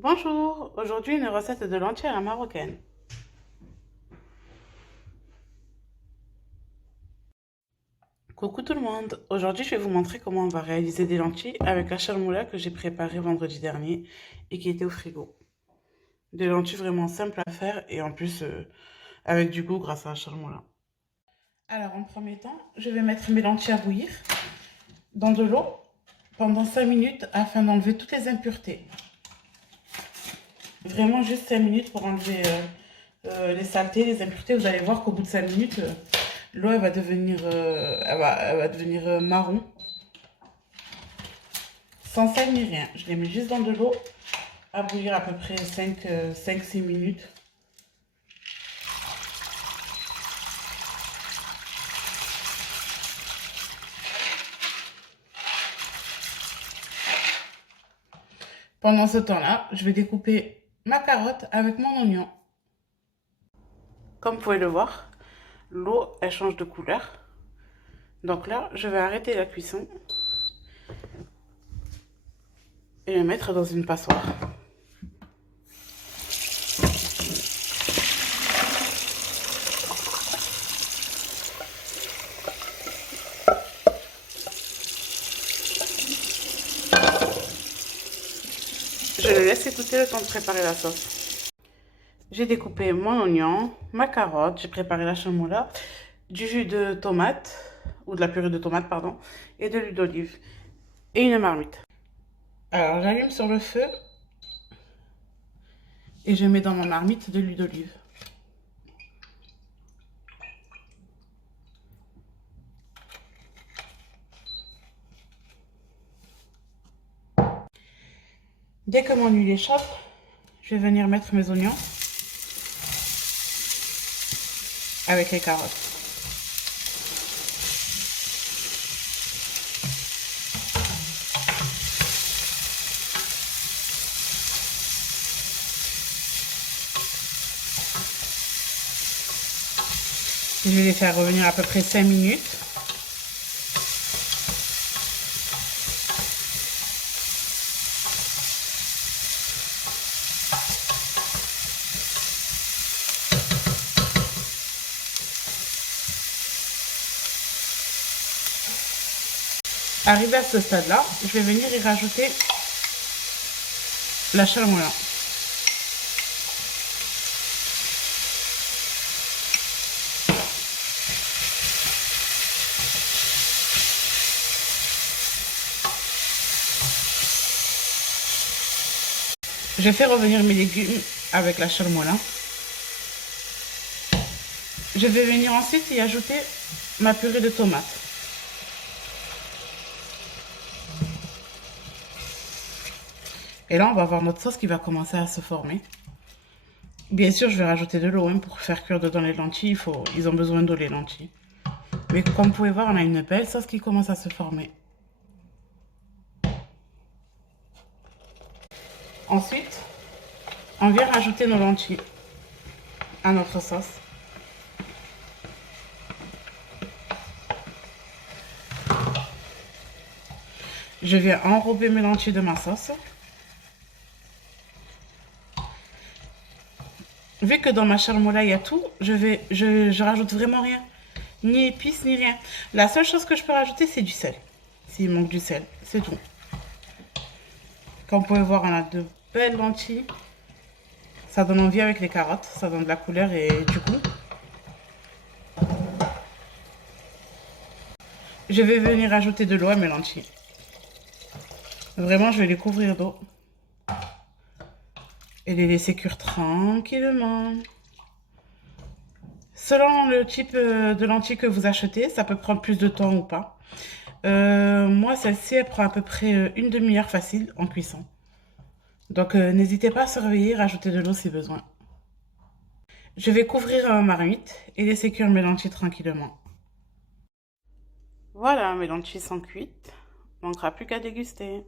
Bonjour, aujourd'hui une recette de lentilles à la marocaine. Coucou tout le monde, aujourd'hui je vais vous montrer comment on va réaliser des lentilles avec la charmoula que j'ai préparée vendredi dernier et qui était au frigo. Des lentilles vraiment simples à faire et en plus avec du goût grâce à la charmoula. Alors en premier temps, je vais mettre mes lentilles à bouillir dans de l'eau pendant 5 minutes afin d'enlever toutes les impuretés. Vraiment juste 5 minutes pour enlever les saletés, les impuretés. Vous allez voir qu'au bout de 5 minutes, l'eau elle va devenir, marron. Sans sel ni rien. Je les mets juste dans de l'eau à bouillir à peu près 5-6 minutes. Pendant ce temps-là, je vais découper ma carotte avec mon oignon. Comme vous pouvez le voir, l'eau elle change de couleur. Donc là, je vais arrêter la cuisson et le mettre dans une passoire. Je le laisse écouter le temps de préparer la sauce. J'ai découpé mon oignon, ma carotte, j'ai préparé la charmoula, du jus de tomate, ou de la purée de tomate, pardon, et de l'huile d'olive, et une marmite. Alors j'allume sur le feu et je mets dans ma marmite de l'huile d'olive. Dès que mon huile échappe, je vais venir mettre mes oignons avec les carottes. Je vais les faire revenir à peu près 5 minutes. Arrivé à ce stade-là, je vais venir y rajouter la charmoula. Je fais revenir mes légumes avec la charmoula. Je vais venir ensuite y ajouter ma purée de tomates. Et là, on va avoir notre sauce qui va commencer à se former. Bien sûr, je vais rajouter de l'eau pour faire cuire dedans les lentilles. Ils ont besoin d'eau, les lentilles. Mais comme vous pouvez voir, on a une belle sauce qui commence à se former. Ensuite, on vient rajouter nos lentilles à notre sauce. Je viens enrober mes lentilles de ma sauce. Vu que dans ma charmoula, il y a tout, je rajoute vraiment rien. Ni épices, ni rien. La seule chose que je peux rajouter, c'est du sel. S'il manque du sel, c'est tout. Comme vous pouvez voir, on a de belles lentilles. Ça donne envie avec les carottes. Ça donne de la couleur et du goût. Je vais venir ajouter de l'eau à mes lentilles. Vraiment, je vais les couvrir d'eau. Et les laisser cuire tranquillement. Selon le type de lentilles que vous achetez, ça peut prendre plus de temps ou pas. Moi, celle-ci, elle prend à peu près une demi-heure facile en cuisson. Donc, n'hésitez pas à surveiller, rajouter de l'eau si besoin. Je vais couvrir ma marmite et laisser cuire mes lentilles tranquillement. Voilà, mes lentilles sont cuites. Il ne manquera plus qu'à déguster.